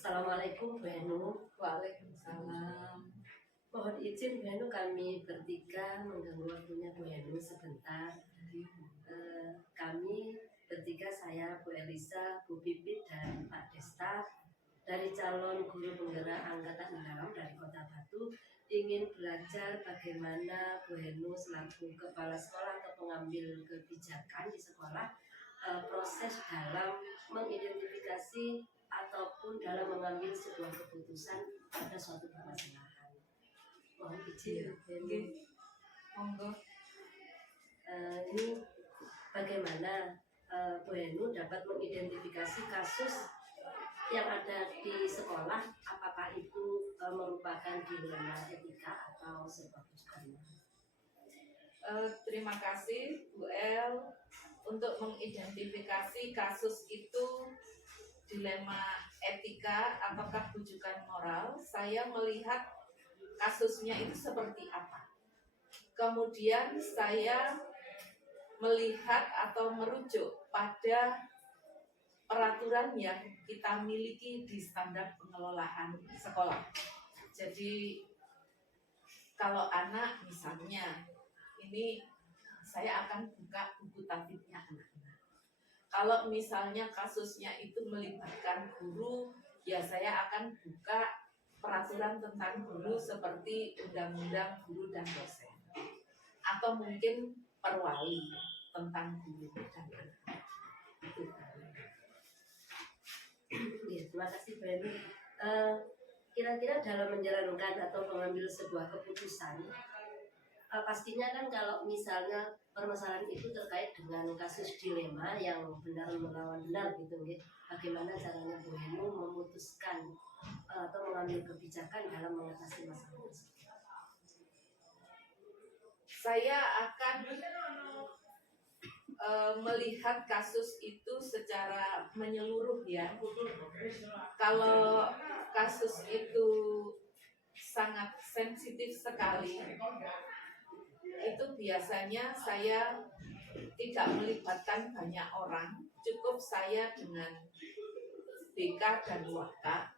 Assalamualaikum Bu Enu. Waalaikumsalam. Mohon izin Bu Enu, kami bertiga mengganggu waktunya Bu Enu sebentar. Kami bertiga, saya Bu Elisa, Bu Pipit, dan Pak Desta dari calon guru penggerak angkatan dalam dari Kota Batu ingin belajar bagaimana Bu Enu selaku kepala sekolah atau pengambil kebijakan di sekolah proses dalam mengidentifikasi ataupun dalam mengambil sebuah keputusan pada suatu permasalahan. Mohon izin Bu Enu. Monggo. Ini bagaimana Bu Enu dapat mengidentifikasi kasus yang ada di sekolah, apakah itu merupakan dilema etika atau sebuah kejujuran? Terima kasih Bu El untuk mengidentifikasi kasus itu dilema etika ataukah bujukan moral. Saya melihat kasusnya itu seperti apa. Kemudian saya melihat atau merujuk pada peraturan yang kita miliki di standar pengelolaan sekolah. Jadi kalau anak misalnya, ini saya akan buka buku tatibnya anak-anak. Kalau misalnya kasusnya itu melibatkan guru, ya saya akan buka peraturan tentang guru seperti Undang-Undang Guru dan Dosen. Atau mungkin perwali tentang guru dan anak. Itu. Ya, terima kasih Bu Enu. Kira-kira dalam menjalankan atau mengambil sebuah keputusan, pastinya kan kalau misalnya permasalahan itu terkait dengan kasus dilema yang benar melawan benar gitu, bagaimana caranya Bu Enu memutuskan atau mengambil kebijakan dalam mengatasi masalah tersebut? Saya akan melihat kasus itu secara menyeluruh ya. Kalau kasus itu sangat sensitif sekali, itu biasanya saya tidak melibatkan banyak orang, cukup saya dengan BK dan Waka.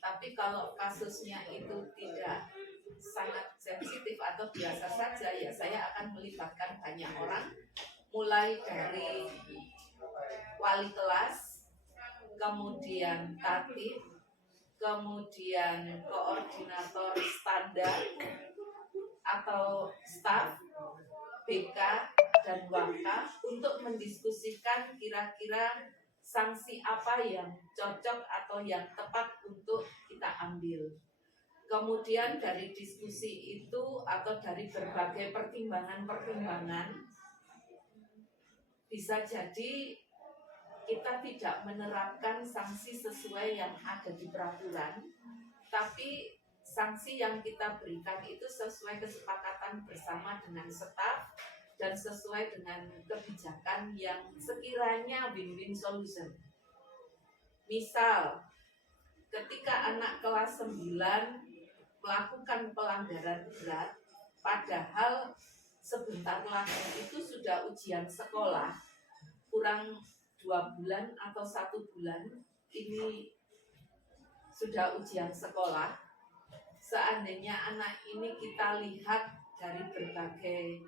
Tapi kalau kasusnya itu tidak sangat sensitif atau biasa saja, ya saya akan melibatkan banyak orang, mulai dari wali kelas, kemudian tatib, kemudian koordinator standar atau staf, BK dan Waka untuk mendiskusikan kira-kira sanksi apa yang cocok atau yang tepat untuk kita ambil. Kemudian dari diskusi itu atau dari berbagai pertimbangan-pertimbangan, bisa jadi kita tidak menerapkan sanksi sesuai yang ada di peraturan, tapi sanksi yang kita berikan itu sesuai kesepakatan bersama dengan staf dan sesuai dengan kebijakan yang sekiranya win-win solution. Misal, ketika anak kelas 9 melakukan pelanggaran berat, padahal sebentar lagi itu sudah ujian sekolah, kurang 2 bulan atau 1 bulan ini sudah ujian sekolah. Seandainya anak ini kita lihat dari berbagai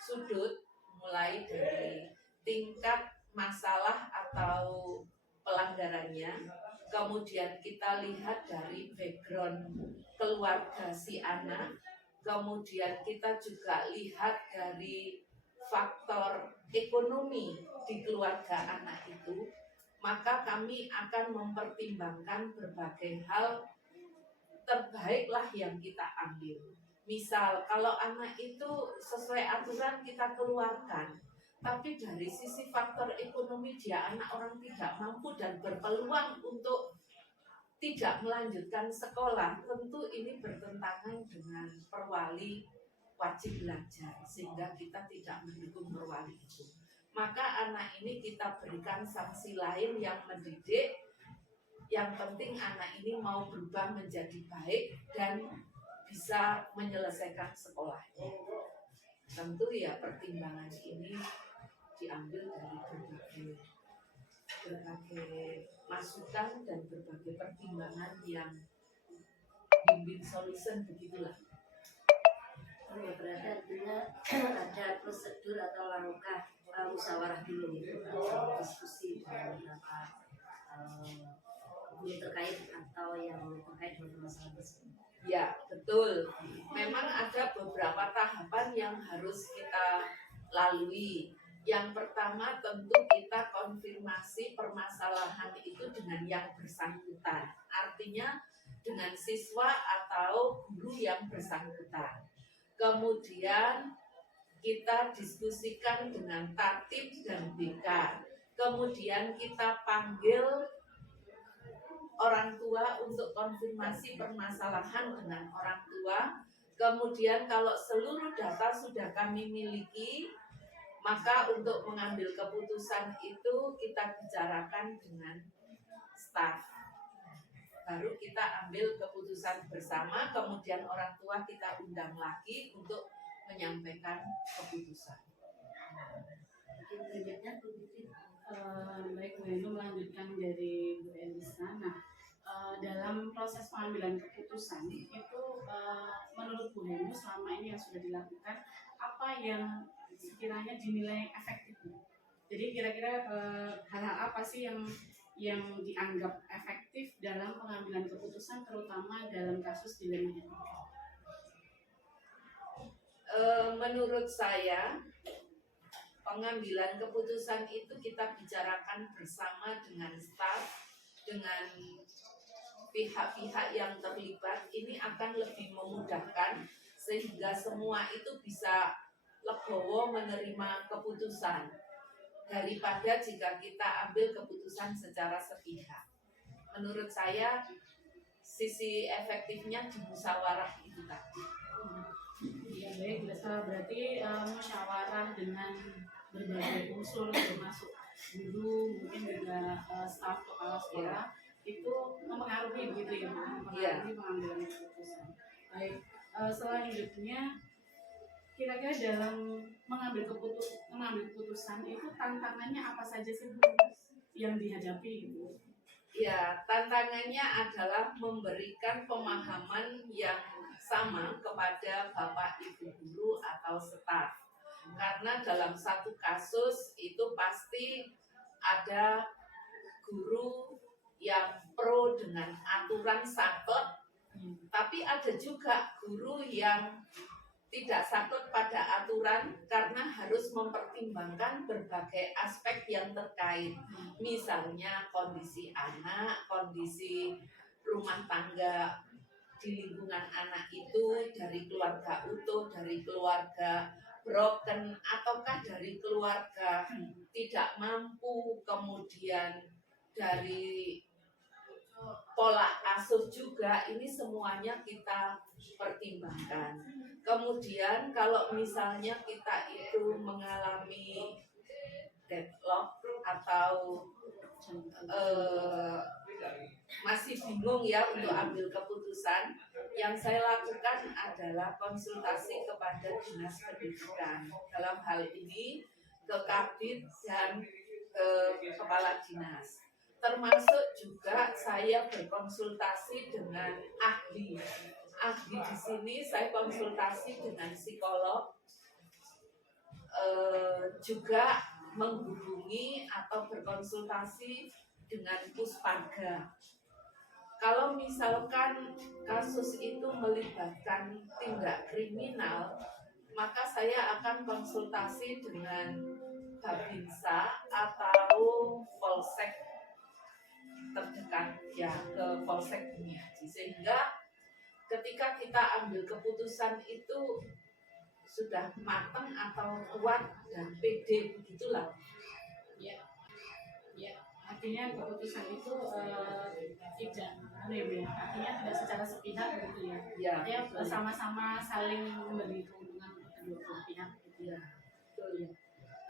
sudut, mulai dari tingkat masalah atau pelanggarannya, kemudian kita lihat dari background keluarga si anak, kemudian kita juga lihat dari faktor ekonomi di keluarga anak itu, maka kami akan mempertimbangkan berbagai hal, terbaiklah yang kita ambil. Misal kalau anak itu sesuai aturan kita keluarkan, tapi dari sisi faktor ekonomi dia anak orang tidak mampu dan berpeluang untuk tidak melanjutkan sekolah, tentu ini bertentangan dengan perwali wajib belajar, sehingga kita tidak mendukung perwali itu. Maka anak ini kita berikan sanksi lain yang mendidik. Yang penting anak ini mau berubah menjadi baik dan bisa menyelesaikan sekolahnya. Tentu ya pertimbangan ini diambil dari berbagai berbagai masukan dan berbagai pertimbangan yang win-win solution begitulah. Ya, berarti artinya ada prosedur atau langkah musyawarah dulu gitu, atau diskusi dengan beberapa guru terkait atau yang terkait dengan masalah tersebut. Ya, betul. Memang ada beberapa tahapan yang harus kita lalui. Yang pertama tentu kita konfirmasi permasalahan itu dengan yang bersangkutan. Artinya dengan siswa atau guru yang bersangkutan. Kemudian kita diskusikan dengan tatib dan BK. Kemudian kita panggil orang tua untuk konfirmasi permasalahan dengan orang tua. Kemudian kalau seluruh data sudah kami miliki, maka untuk mengambil keputusan itu kita bicarakan dengan staf. Baru kita ambil keputusan bersama, kemudian orang tua kita undang lagi untuk menyampaikan keputusan. Mungkin berikutnya Bu Titi. Baik, Bu Enu melanjutkan dari Bu Elisa. Nah, dalam proses pengambilan keputusan itu menurut Bu Enu selama ini yang sudah dilakukan, apa yang sekiranya dinilai efektif? Jadi kira-kira hal-hal apa sih yang dianggap efektif dalam pengambilan keputusan, terutama dalam kasus dilema etika? Menurut saya, pengambilan keputusan itu kita bicarakan bersama dengan staf, dengan pihak-pihak yang terlibat. Ini akan lebih memudahkan sehingga semua itu bisa legowo menerima keputusan daripada jika kita ambil keputusan secara sepihak. Menurut saya sisi efektifnya di musyawarah itu tadi. Ya baik, berarti musyawarah dengan berbagai unsur termasuk guru, mungkin juga staf kepala sekolah itu mempengaruhi begitu ya, mempengaruhi pengambilan keputusan. Baik, selanjutnya kira-kira dalam mengambil keputusan itu tantangannya apa saja sih Bu yang dihadapi gitu? Ya, tantangannya adalah memberikan pemahaman yang sama kepada Bapak Ibu guru atau staf. Karena dalam satu kasus itu pasti ada guru yang pro dengan aturan saklek, tapi ada juga guru yang tidak saklek pada aturan karena harus mempertimbangkan berbagai aspek yang terkait. Misalnya kondisi anak, kondisi rumah tangga di lingkungan anak itu dari keluarga utuh, dari keluarga broken, ataukah dari keluarga tidak mampu, kemudian dari pola asuh juga. Ini semuanya kita pertimbangkan. Kemudian kalau misalnya kita itu mengalami deadlock atau masih bingung ya untuk ambil keputusan, yang saya lakukan adalah konsultasi kepada dinas pendidikan. Dalam hal ini ke Kabid dan kepala dinas. Termasuk juga saya berkonsultasi dengan ahli. Ahli di sini saya konsultasi dengan psikolog, juga menghubungi atau berkonsultasi dengan puspaga. Kalau misalkan kasus itu melibatkan tindak kriminal, maka saya akan konsultasi dengan Babinsa atau Polsek terdekat ya, ke Polsek Bumiaji, sehingga ketika kita ambil keputusan itu sudah matang atau kuat dan pede begitulah. Ya, artinya keputusan itu tidak artinya tidak secara sepihak begitu ya. Ya, bersama-sama saling memberi keuntungan kedua belah pihak gitu ya. Betul ya.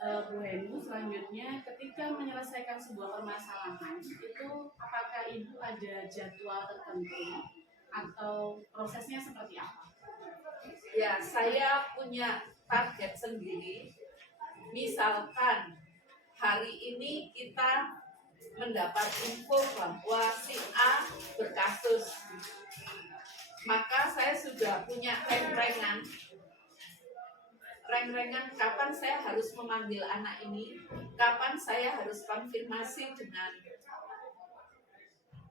Bu Henu, selanjutnya ketika menyelesaikan sebuah permasalahan itu apakah Ibu ada jadwal tertentu atau prosesnya seperti apa? Ya, saya punya target sendiri. Misalkan hari ini kita mendapat info bahwa si A berkasus, maka saya sudah punya reng-rengan kapan saya harus memanggil anak ini, kapan saya harus konfirmasi dengan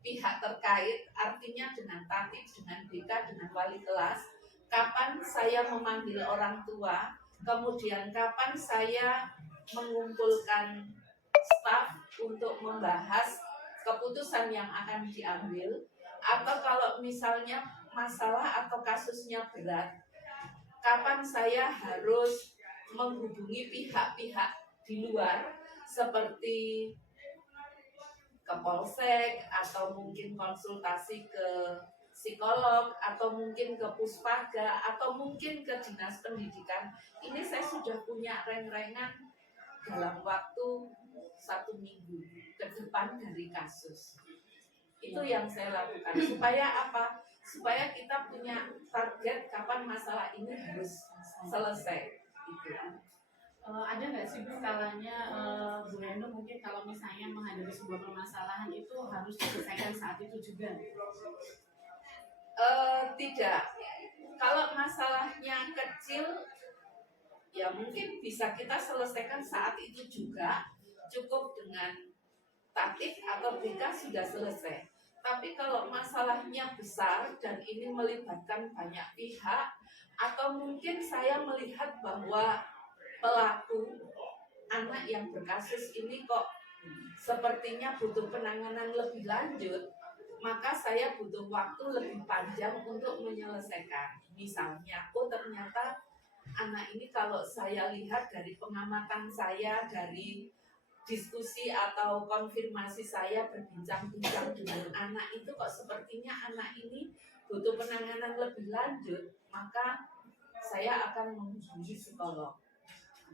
pihak terkait, artinya dengan tatib, dengan BK, dengan wali kelas, kapan saya memanggil orang tua, kemudian kapan saya mengumpulkan staf untuk membahas keputusan yang akan diambil, atau kalau misalnya masalah atau kasusnya berat, kapan saya harus menghubungi pihak-pihak di luar seperti ke polsek atau mungkin konsultasi ke psikolog atau mungkin ke puspaga atau mungkin ke dinas pendidikan. Ini saya sudah punya reng-rengan dalam waktu 1 minggu ke depan dari kasus. Itu yang saya lakukan. Supaya apa? Supaya kita punya target kapan masalah ini harus selesai. Gitu. Ada nggak sih Bu kalanya Bu Endo mungkin kalau misalnya menghadapi sebuah permasalahan itu harus diselesaikan saat itu juga? Tidak. Kalau masalahnya kecil, ya mungkin bisa kita selesaikan saat itu juga. Cukup dengan tatib atau BK sudah selesai. Tapi kalau masalahnya besar dan ini melibatkan banyak pihak, atau mungkin saya melihat bahwa pelaku anak yang berkasus ini kok sepertinya butuh penanganan lebih lanjut, maka saya butuh waktu lebih panjang untuk menyelesaikan. Misalnya, ternyata anak ini kalau saya lihat dari pengamatan saya, dari diskusi atau konfirmasi saya berbincang-bincang dengan anak itu kok sepertinya anak ini butuh penanganan lebih lanjut, maka saya akan menghubungi psikolog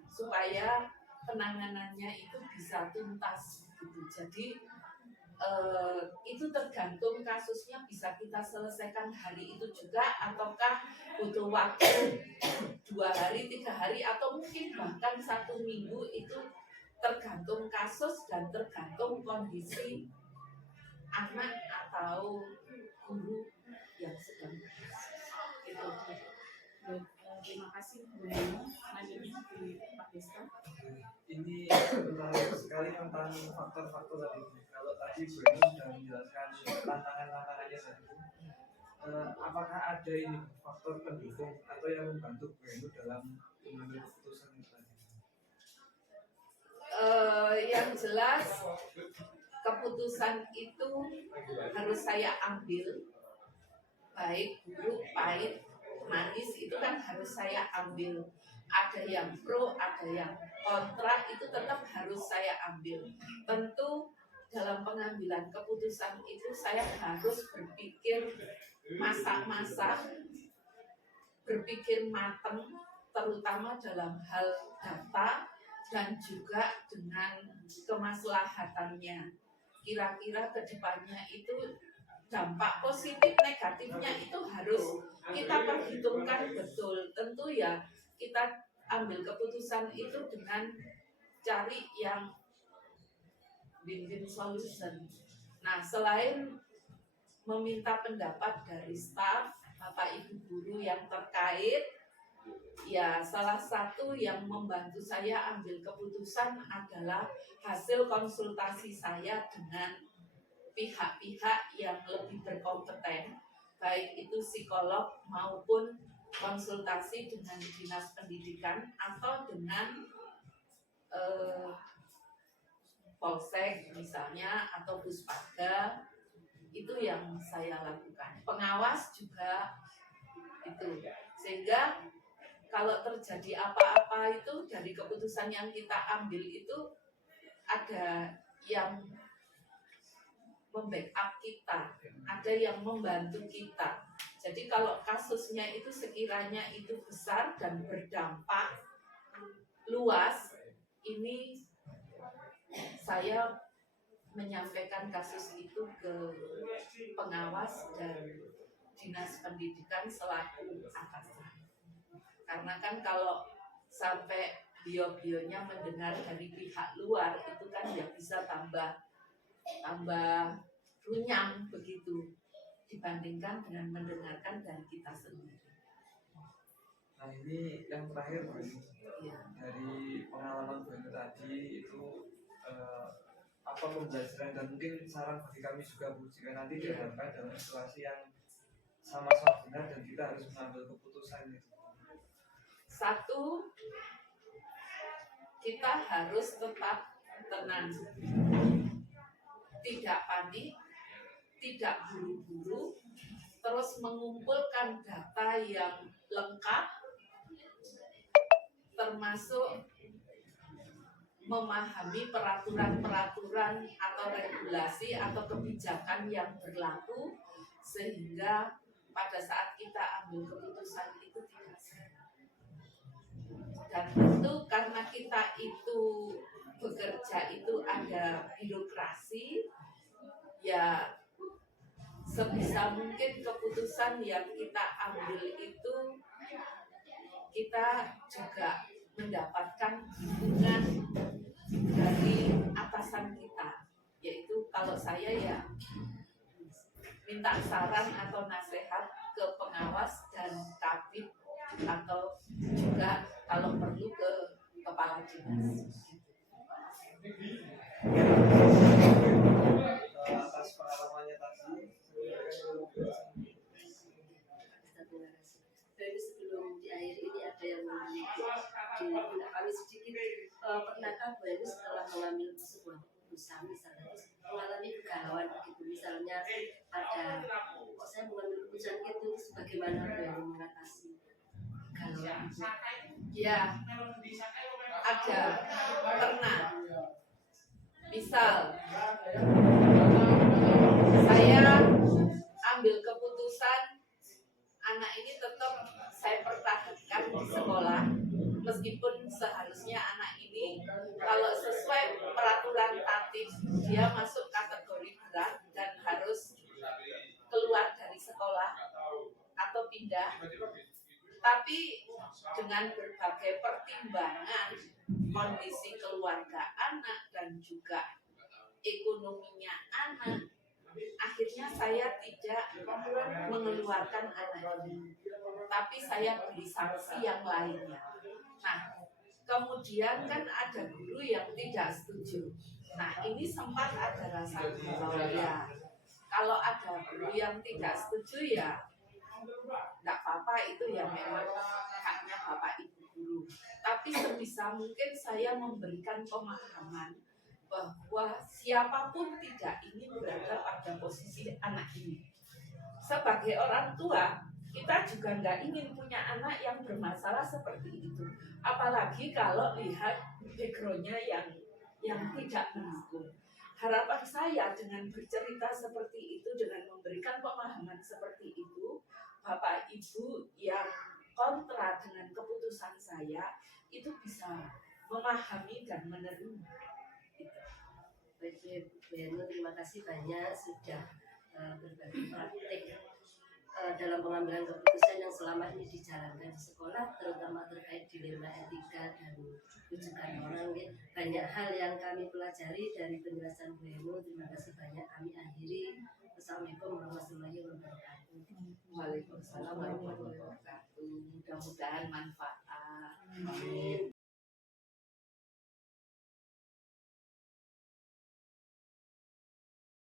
supaya penanganannya itu bisa tuntas gitu. Jadi itu tergantung kasusnya bisa kita selesaikan hari itu juga ataukah butuh waktu 2 hari, 3 hari atau mungkin bahkan 1 minggu. Itu tergantung kasus dan tergantung kondisi anak atau guru yang sedang itu. Terima kasih Bu Endo. Selanjutnya di Pak Desta. Ini menarik sekali tentang faktor-faktor tadi. Kalau tadi Bu Endo sudah menjelaskan tantangan-tantangannya tadi, apakah ada ini faktor pendukung atau yang membantu Bu Endo dalam mengambil keputusan itu tadi? Yang jelas keputusan itu harus saya ambil, baik buruk, pahit, manis itu kan harus saya ambil. Ada yang pro, ada yang kontra, itu tetap harus saya ambil. Tentu dalam pengambilan keputusan itu saya harus berpikir masak-masak, berpikir matang, terutama dalam hal data dan juga dengan kemaslahatannya. Kira-kira kedepannya itu dampak positif negatifnya itu harus kita perhitungkan betul. Tentu ya kita ambil keputusan itu dengan cari yang win-win solution. Nah, selain meminta pendapat dari staf, Bapak Ibu guru yang terkait, ya salah satu yang membantu saya ambil keputusan adalah hasil konsultasi saya dengan pihak-pihak yang lebih berkompeten, baik itu psikolog maupun konsultasi dengan dinas pendidikan atau dengan polsek misalnya atau puspaga. Itu yang saya lakukan. Pengawas juga itu, sehingga kalau terjadi apa-apa itu dari keputusan yang kita ambil itu ada yang membackup kita, ada yang membantu kita. Jadi kalau kasusnya itu sekiranya itu besar dan berdampak luas, ini saya menyampaikan kasus itu ke pengawas dan dinas pendidikan selaku atasan. Karena kan kalau sampai bio-bionya mendengar dari pihak luar itu kan ya bisa tambah tambah runyam begitu dibandingkan dengan mendengarkan dari kita sendiri. Nah ini yang terakhir Bu Eni. Ya. Dari pengalaman Bu Eni tadi itu apa pembelajaran dan mungkin saran bagi kami juga Bu, jika nanti dihadapkan dalam situasi yang sama-sama benar dan kita harus mengambil keputusan itu. Satu, kita harus tetap tenang, tidak panik, tidak buru-buru, terus mengumpulkan data yang lengkap, termasuk memahami peraturan-peraturan atau regulasi atau kebijakan yang berlaku, sehingga pada saat kita ambil keputusan itu tidak salah. Dan tentu karena kita itu bekerja itu ada birokrasi, ya sebisa mungkin keputusan yang kita ambil itu kita juga mendapatkan dukungan dari atasan kita, yaitu kalau saya ya minta saran atau nasihat ke pengawas dan kabid atau juga kalau perlu ke kepala dinas. Atas pengalamannya tadi. Jadi sebelum di akhir ini ada yang di kami sedikit pernahkah Bu Eni setelah mengambil sebuah keputusan misalnya mengalami kegalauan begitu, misalnya ada saya mengambil keputusan itu bagaimana Bu Eni mengatasi kegalauan? Ya, ada, pernah. Misal saya ambil keputusan anak ini tetap saya pertahankan di sekolah, meskipun seharusnya anak ini kalau sesuai peraturan tatib dia masuk kategori berat dan harus keluar dari sekolah atau pindah. Tapi dengan berbagai pertimbangan kondisi keluarga anak dan juga ekonominya anak, akhirnya saya tidak mengeluarkan anak ini, tapi saya beri sanksi yang lainnya. Nah, kemudian kan ada guru yang tidak setuju. Nah, ini sempat ada rasa bahwa ya kalau ada guru yang tidak setuju ya nggak apa-apa, itu ya memang haknya Bapak Ibu guru. Tapi sebisa mungkin saya memberikan pemahaman bahwa siapapun tidak ingin berada pada posisi anak ini. Sebagai orang tua, kita juga nggak ingin punya anak yang bermasalah seperti itu. Apalagi kalau lihat background-nya yang tidak mendukung. Harapan saya dengan bercerita seperti itu, dengan memberikan pemahaman seperti itu, Bapak Ibu yang kontra dengan keputusan saya itu bisa memahami dan menerima. Baik Bu Eni, terima kasih banyak sudah berbagi praktik dalam pengambilan keputusan yang selama ini dijalankan di sekolah, terutama terkait dilema etika dan rujukan orang. Banyak hal yang kami pelajari dari penjelasan Bu Eni. Terima kasih banyak. Kami akhiri. Assalamualaikum warahmatullahi wabarakatuh. Waalaikumsalam warahmatullahi wabarakatuh. Mudah-mudahan manfaat. Amin.